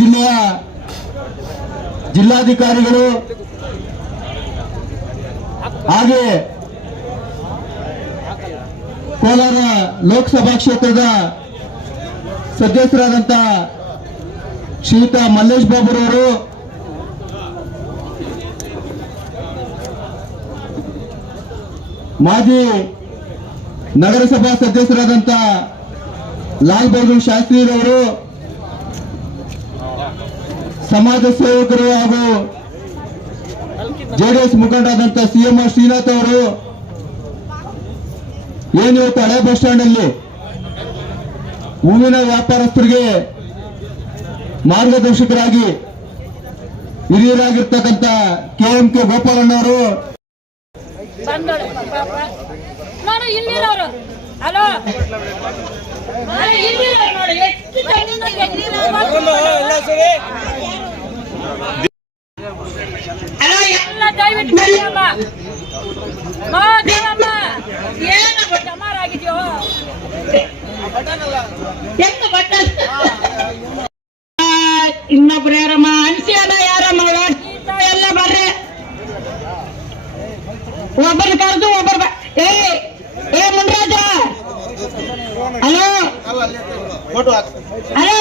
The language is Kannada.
ಜಿಲ್ಲೆಯ ಜಿಲ್ಲಾಧಿಕಾರಿಗಳು ಹಾಗೆ ಕೋಲಾರ ಲೋಕಸಭಾ ಕ್ಷೇತ್ರದ ಸದಸ್ಯರಾದಂತ ಶ್ರೀಯುತ ಮಲ್ಲೇಶ್ ಬಾಬುರವರು, ಮಾಜಿ ನಗರಸಭಾ ಸದಸ್ಯರಾದಂತ ಲಾಲ್ ಬಹದ್ದೂರ್ ಶಾಸ್ತ್ರಿರವರು, ಸಮಾಜ ಸೇವಕರು ಹಾಗೂ ಜೆಡಿಎಸ್ ಮುಖಂಡರಾದಂತ CMR ಶ್ರೀನಾಥ್ ಅವರು, ಏನಿವತ್ತು ಹಳೆ ಬಸ್ ಸ್ಟ್ಯಾಂಡ್ ಅಲ್ಲಿ ಹೂವಿನ ವ್ಯಾಪಾರಸ್ಥರಿಗೆ ಮಾರ್ಗದರ್ಶಕರಾಗಿ ಹಿರಿಯರಾಗಿರ್ತಕ್ಕಂಥ KMK ಗೋಪಾಲಣ್ಣವರು, ಇನ್ನೊಬ್ರು ಯಾರಮ್ಮ ಅನ್ಸಿಯಲ್ಲ, ಯಾರಮ್ಮ ಎಲ್ಲ ಬರ್ರಿ, ಒಬ್ಬರು ಕರೆದು ಒಬ್ಬರು ಏ ಮುನ್ರಾಜ, ಹಲೋ ಹಲೋ